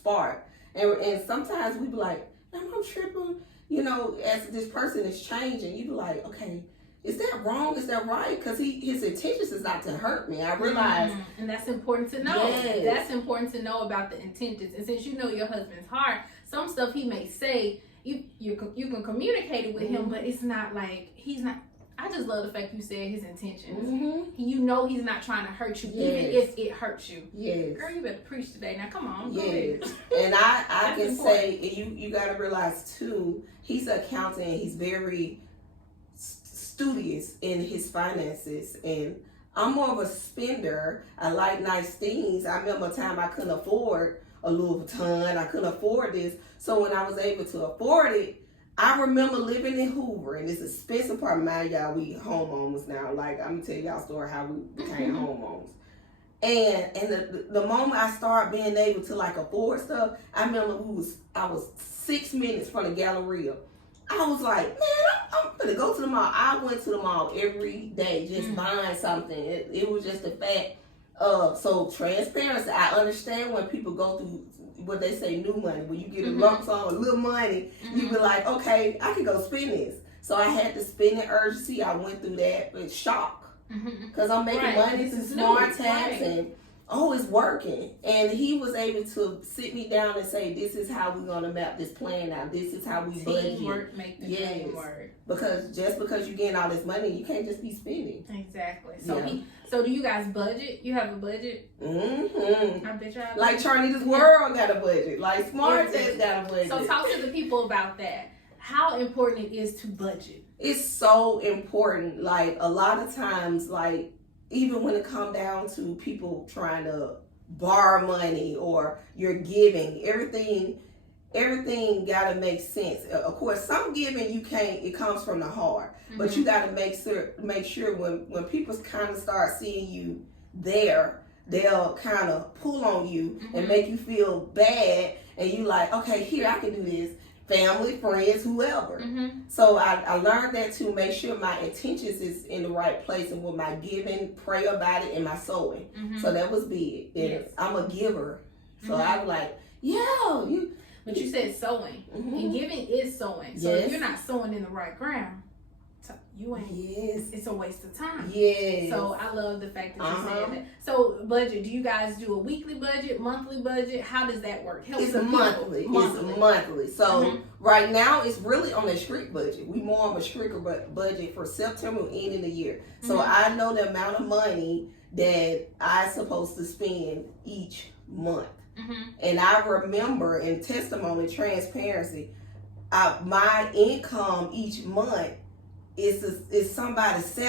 spark. And sometimes we be like, I'm tripping, you know, as this person is changing, you be like, okay, is that wrong? Is that right? Because his intentions is not to hurt me. I realize. And that's important to know. Yes. That's important to know about the intentions. And since you know your husband's heart, some stuff he may say, you can communicate it with him, but it's not like, he's not. I just love the fact you said his intentions. You know he's not trying to hurt you, even if it hurts you. Yes. Girl, you better preach today. Now, come on. Yes. And I can say, you got to realize, too, he's an accountant. He's very studious in his finances. And I'm more of a spender. I like nice things. I remember a time I couldn't afford a Louis Vuitton. I couldn't afford this. So when I was able to afford it, I remember living in Hoover, and this expensive part. Mind y'all, we homeowners now. Like, I'm gonna tell y'all a story how we became homeowners. And the moment I started being able to like afford stuff, I remember I was 6 minutes from the Galleria. I was like, man, I'm gonna go to the mall. I went to the mall every day, just buying something. It was just the fact of, so transparency. I understand when people go through what they say, new money. When you get a lump sum of little money, you be like, okay, I can go spend this. So I had the spending urgency. I went through that with shock. Because I'm making money through smart tax and it's working. And he was able to sit me down and say, this is how we're going to map this plan out. This is how we budget. Teamwork make the dream work. Because just because you're getting all this money, you can't just be spending. Exactly. So so do you guys budget? You have a budget? I bet y'all like Charnita's World got a budget. Like Smart Tax got a budget. So talk to the people about that. How important it is to budget. It's so important. Like a lot of times, like even when it comes down to people trying to borrow money or you're giving, everything got to make sense. Of course, some giving you can't, it comes from the heart, but you got to make sure when people kind of start seeing you there, they'll kind of pull on you and make you feel bad, and you like, okay, here, I can do this. Family, friends, whoever. So I learned that to make sure my intentions is in the right place, and with my giving, pray about it, and my sowing. So that was big. Yes. I'm a giver. So I was like, But you said sowing. And giving is sowing. So if you're not sowing in the right ground, you ain't. It's a waste of time. So I love the fact that you said that. So budget, do you guys do a weekly budget, monthly budget? How does that work? It's monthly. It's monthly. So right now it's really on a strict budget. We more on a stricter budget for September, ending the year. So I know the amount of money that I'm supposed to spend each month. And I remember in testimony, transparency, my income each month is somebody's salary.